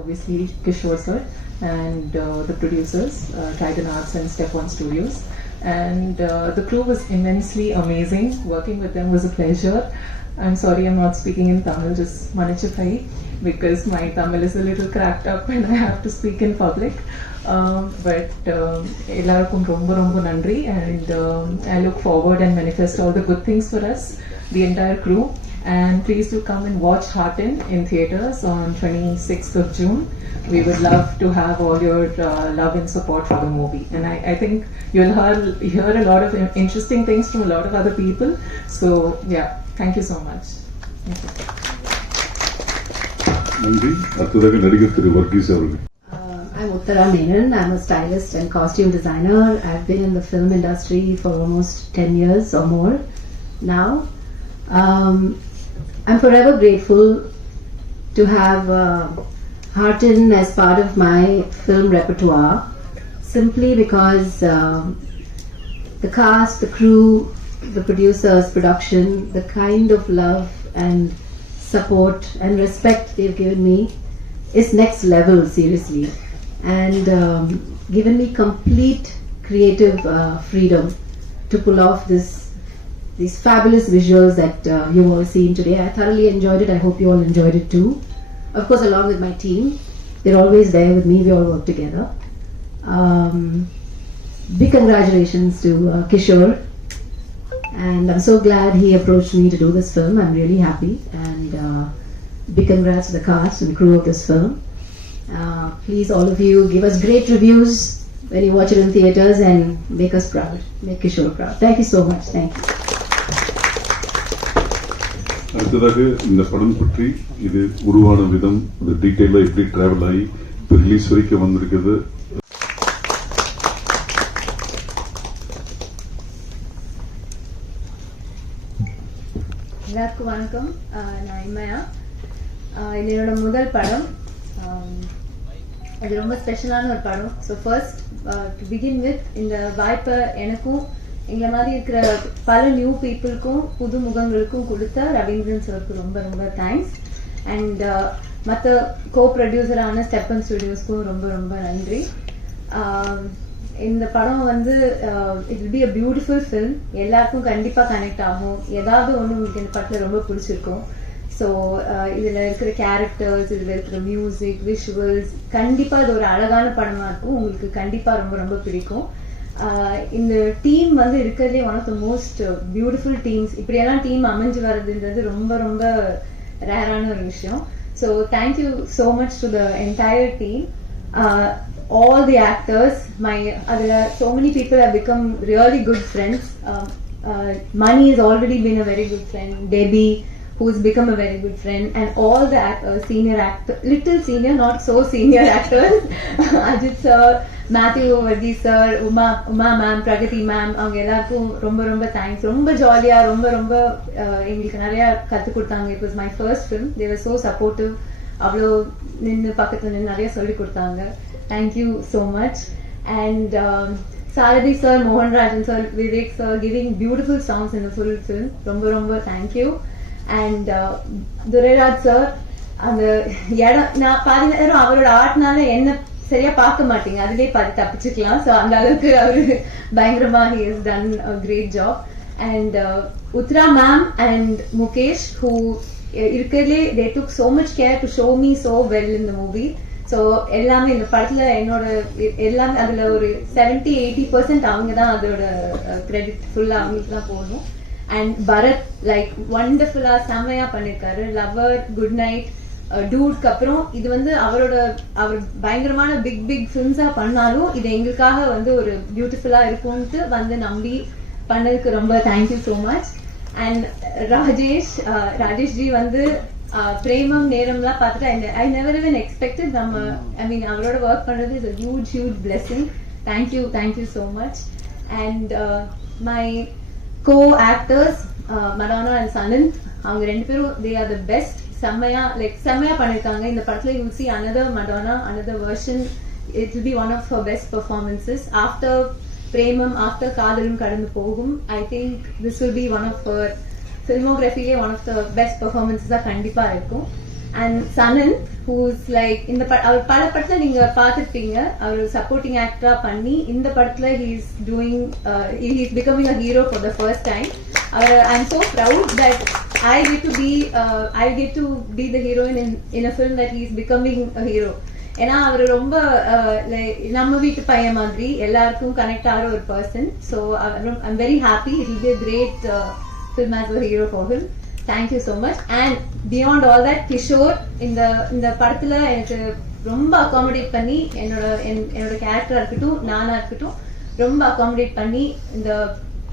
obviously Kishore sir and the producers, Trident Arts and Step One Studios. And the crew was immensely amazing. Working with them was a pleasure. I'm sorry I'm not speaking in Tamil, just manichifai, because my Tamil is a little cracked up and I have to speak in public. But எல்லாருக்கும் ரொம்ப ரொம்ப நன்றி, and I look forward and manifest all the good things for us, the entire crew. And please do come and watch Heartin in theatres on 26th of June. We would love to have all your love and support for the movie. And I think you'll hear a lot of interesting things from a lot of other people. So yeah, thank you so much. நன்றி. அடுத்ததாக நடிகர் திரு வர்கீஸ் அவர்கள். I'm Uttara Menon. I'm a stylist and costume designer. I've been in the film industry for almost 10 years or more now. I'm forever grateful to have Heartin as part of my film repertoire, simply because the cast, the crew, the producers, production, the kind of love and support and respect they've given me is next level, seriously, and given me complete creative freedom to pull off these fabulous visuals that you've all seen today. I thoroughly enjoyed it. I hope you all enjoyed it too. Of course, along with my team. They're always there with me. We all work together. Big congratulations to Kishore. And I'm so glad he approached me to do this film. I'm really happy. And big congrats to the cast and crew of this film. Please, all of you, give us great reviews when you watch it in theatres and make us proud. Make Kishore proud. Thank you so much. Thank you. அடுத்ததாக இந்த படம் பற்றி, இது உருவான விதம், இந்த டீட்டெயிலாக எப்படி டிராவல் ஆகி இப்போ ரிலீஸ் வரைக்கும் வந்திருக்குது. எல்லாருக்கும் வணக்கம். நான் இம்மையா. இது என்னோட முதல் படம். அது ரொம்ப ஸ்பெஷலான ஒரு படம். So first to begin with, இந்த வாய்ப்பை எனக்கும் எங்களை மாதிரி இருக்கிற பல நியூ பீப்புளுக்கும் புது முகங்களுக்கும் கொடுத்த ரவீந்திரன் சாருக்கு ரொம்ப ரொம்ப தேங்க்ஸ். அண்ட் மற்ற கோ ப்ரொடியூசரான ஸ்டெப்பன் ஸ்டுடியோஸ்க்கும் ரொம்ப ரொம்ப நன்றி. இந்த படம் வந்து it will be a beautiful film. எல்லாருக்கும் கண்டிப்பாக கனெக்ட் ஆகும். ஏதாவது ஒன்று உங்களுக்கு இந்த படத்தில் ரொம்ப பிடிச்சிருக்கும். ஸோ இதில் இருக்கிற கேரக்டர்ஸ், இதில் இருக்கிற மியூசிக், விஷுவல்ஸ், கண்டிப்பாக இது ஒரு அழகான படமாக இருக்கும். உங்களுக்கு கண்டிப்பாக ரொம்ப ரொம்ப பிடிக்கும். இந்த டீம் வந்து இருக்கிறதே one of the most beautiful teams. இப்படியெல்லாம் டீம் அமைஞ்சு வர்றதுன்றது ரொம்ப ரொம்ப ரேரான ஒரு விஷயம். So thank you so much to the entire team, all the actors. Adila so many people have become really good friends. Mani has already been a very good friend. Debbie, who's become a very good friend, and all the senior actors, little senior, not so senior actors. Ajit sir, Matthew Varghese sir, Uma ma'am, Pragati ma'am, அவங்க எல்லாருக்கும் ரொம்ப ரொம்ப thanks. ரொம்ப ஜாலியா ரொம்ப ரொம்ப எங்களுக்கு நிறைய கற்றுக் கொடுத்தாங்க. It was my first film. They var so supportive. அவ்வளோ நின்று பக்கத்தில் நின்று நிறைய சொல்லி கொடுத்தாங்க. Thank you so much. And Sarathi sir, Mohan Rajan sir, Vivek sir, giving beautiful songs in the full film. Romba romba thank you. And Duraraj sir, அந்த இடம் நான் பாதி நேரம் அவரோட ஆர்ட்னால என்ன சரியா பார்க்க மாட்டீங்க, அதுலேயே பாதி தப்பிச்சுக்கலாம். ஸோ அந்த அளவுக்கு அவரு பயங்கரமா he has done a great job. And Uttara ma'am and Mukesh, who இருக்கிறதுலே they took so much care to show me so well in the movie. So எல்லாமே இந்த படத்துல என்னோட எல்லாமே அதுல ஒரு 70-80% அவங்க தான் அதோட கிரெடிட் ஃபுல்லா அவங்களுக்கு தான் போகணும். அண்ட் பரத் லைக் வண்டர்ஃபுல்லா செம்மையா பண்ணிருக்காரு. லவர், குட் நைட், டூட்க்கு அப்புறம் இது வந்து அவர் பயங்கரமான பிக் பிக் ஃபிலிம்ஸா பண்ணாலும் இது எங்களுக்காக வந்து ஒரு பியூட்டிஃபுல்லா இருக்கும்ட்டு வந்து நம்பி பண்ணதுக்கு ரொம்ப thank you so much. And Rajesh G வந்து பிரேமம் நேரம்லாம் பார்த்துட்டு ஐ நெவர் even expected நம்ம அவரோட ஒர்க் பண்றது is a huge blessing. Thank you so much. And my co-actors Madonna and Sanan, அவங்க ரெண்டு பேரும் they are the best. செம்மையா பண்ணிருக்காங்க இந்த படத்துல. You will see another Madonna, another version. It will be one of her best performances after Premam, after காதலும் கடந்து போகும். I think this will be one of her filmography, one of the best performances கண்டிப்பா இருக்கும். And சனன் whose like இந்த அவர் பல படத்துல நீங்க பார்த்துருப்பீங்க, அவர் சப்போர்ட்டிங் ஆக்டரா பண்ணி இந்த படத்துல he's doing he's becoming a hero for the first time. அவர் I am so proud that I get to be the heroine in a film that he is becoming a hero. ஏன்னா அவர் ரொம்ப நம்ம வீட்டு பையன் மாதிரி எல்லாருக்கும் கனெக்ட் ஆகிற ஒரு person. So I'm very happy. It will be a great film as a hero for him. Thank you so much. And beyond all that, Kishore இந்த படத்துல எனக்கு ரொம்ப அகாமடேட் பண்ணி என்னோட கேரக்டரா இருக்கட்டும் நானா இருக்கட்டும் ரொம்ப அகாமடேட் பண்ணி இந்த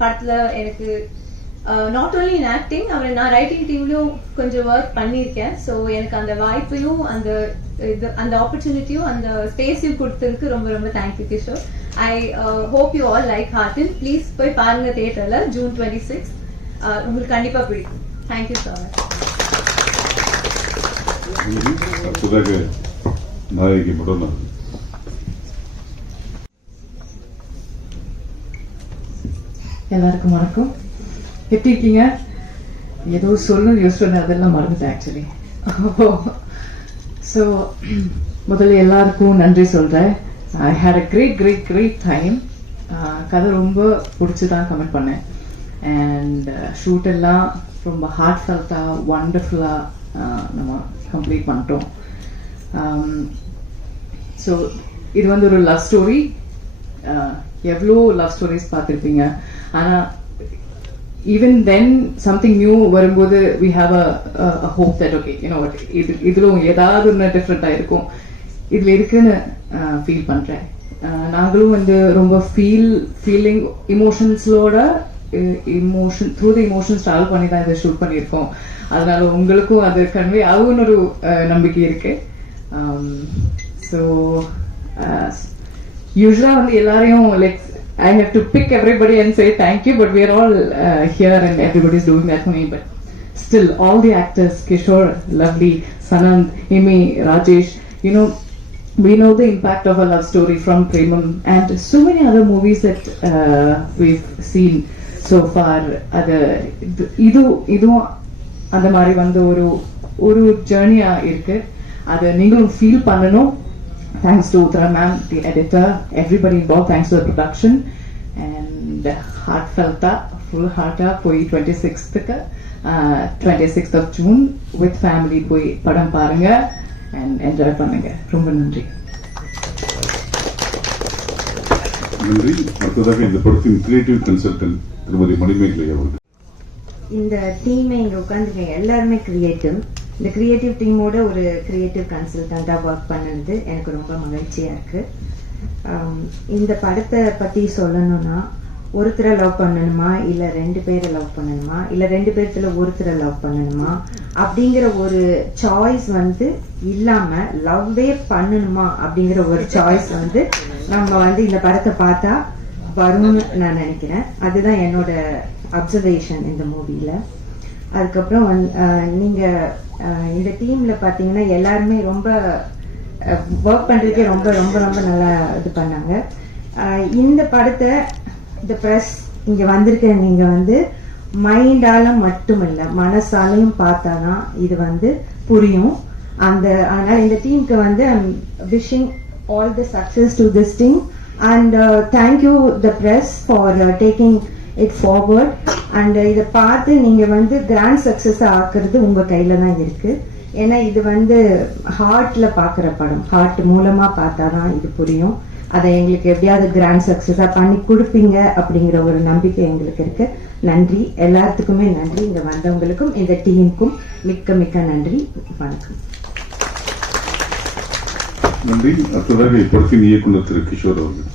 படத்துல எனக்கு நாட் ஓன்லி இன் ஆக்டிங், அவர் நான் ரைட்டிங் டீம்லயும் கொஞ்சம் ஒர்க் பண்ணியிருக்கேன். ஸோ எனக்கு அந்த வாய்ப்பையும் அந்த ஆப்பர்ச்சுனிட்டியும் அந்த ஸ்பேஸையும் கொடுத்ததுக்கு ரொம்ப ரொம்ப thank you Kishore. I hope you all like ஹார்டின். ப்ளீஸ் போய் பாருங்க தியேட்டர்ல June 26. உங்களுக்கு கண்டிப்பா பிடிக்கும். Thank you so much. நாயகி முடனா. எல்லாருக்கும் வணக்கம். எப்படி இருக்கீங்க? ஏதோ சொல்லணும் யோசிச்சு அதெல்லாம் மறந்துட்டேன் ஆக்சுவலி. ஸோ முதல்ல எல்லாருக்கும் நன்றி சொல்கிறேன். ஐ ஹேட் அ கிரேட் டைம். கதை ரொம்ப பிடிச்சி தான் கமெண்ட் பண்ணேன். அண்ட் ஷூட் எல்லாம் ரொம்ப ஹார்ட் ஃபெல்ட்டாக ஒண்டர்ஃபுல்லாக நம்ம கம்ப்ளீட் பண்ணிட்டோம். ஸோ இது வந்து ஒரு லவ் ஸ்டோரி. எவ்வளோ லவ் ஸ்டோரிஸ் பார்த்துருப்பீங்க. ஆனால் even then something new வரும்போது we have a hope that okay you know what இதுல ஏதாவது ஒன்று டிஃப்ரெண்டா இருக்கும் இதுல இருக்குன்னு ஃபீல் பண்றேன். நாங்களும் வந்து ரொம்ப ஃபீலிங் இமோஷன்ஸோட த்ரூ த இமோஷன்ஸ் ட்ராவல் பண்ணி தான் இதை ஷூட் பண்ணியிருக்கோம். அதனால உங்களுக்கும் அது கன்வே ஆகும்னு ஒரு நம்பிக்கை இருக்கு. ஸோ யூஸ்வலா வந்து எல்லாரையும் like I have to pick everybody and say thank you, but we are all here and everybody is doing that for me. But still, all the actors, Kishore, Lovely, Sanand, Amy, Rajesh, you know, we know the impact of a love story from Premam and so many other movies that we've seen so far. இது அந்த மாதிரி வந்து ஒரு ஜேர்னியா இருக்கு. அதை நீங்களும் feel பண்ணணும். Thanks to Uttara ma'am, the editor, everybody involved. Thanks to the production and heartfelt, full heart poi 26th of June with family poi padam parunga and enjoy பண்ணுங்க. ரொம்ப நன்றி. நன்றி. அடுத்ததாக இந்த படத்தின் கிரியேட்டிவ் கன்சல்டன்ட் திருமதி மணிமேகலை அவர்கள். இந்த டீமை இங்க உட்காந்துருக்க எல்லாருமே கிரியேட்டிவ். இந்த கிரியேட்டிவ் டீமோட ஒரு கிரியேட்டிவ் கன்சல்டண்டாக ஒர்க் பண்ணது எனக்கு ரொம்ப மகிழ்ச்சியாக இருக்குது. இந்த படத்தை பற்றி சொல்லணும்னா, ஒருத்தரை லவ் பண்ணணுமா இல்லை 2 பேரை லவ் பண்ணணுமா இல்லை 2 பேர்த்துல ஒருத்தரை லவ் பண்ணணுமா அப்படிங்கிற ஒரு சாய்ஸ் வந்து இல்லாமல் லவ்வே பண்ணணுமா அப்படிங்கிற ஒரு சாய்ஸ் வந்து நம்ம வந்து இந்த படத்தை பார்த்தா வரும்னு நான் நினைக்கிறேன். அதுதான் என்னோட அப்சர்வேஷன் இந்த மூவியில். அதுக்கப்புறம் நீங்கள் இந்த டீமில் பார்த்தீங்கன்னா எல்லாருமே ரொம்ப ஒர்க் பண்ணுறதுக்கே ரொம்ப ரொம்ப ரொம்ப நல்லா இது பண்ணாங்க. இந்த படத்தை இந்த ப்ரெஸ் இங்கே வந்திருக்க நீங்கள் வந்து மைண்டால மட்டும் இல்லை மனசாலையும் பார்த்தா தான் இது வந்து புரியும். அதனால் இந்த டீமுக்கு வந்து I'm wishing all the success to this team and thank you the press for taking it forward. And இதை பார்த்து நீங்கள் வந்து கிராண்ட் சக்ஸஸ் ஆக்குறது உங்கள் கையில் தான் இருக்குது. ஏன்னா இது வந்து ஹார்ட்டில் பார்க்குற படம், ஹார்ட் மூலமாக பார்த்தா தான் இது புரியும். அதை எங்களுக்கு எப்படியாவது கிராண்ட் சக்ஸஸாக பண்ணி கொடுப்பீங்க அப்படிங்கிற ஒரு நம்பிக்கை எங்களுக்கு இருக்கு. நன்றி, எல்லாத்துக்குமே நன்றி. இங்கே வந்தவங்களுக்கும் இந்த டீமுக்கும் மிக்க மிக்க நன்றி. வணக்கம். நன்றி. அடுத்ததாக இப்படத்தின் இயக்குனர் திரு கிஷோர் அவர்கள்.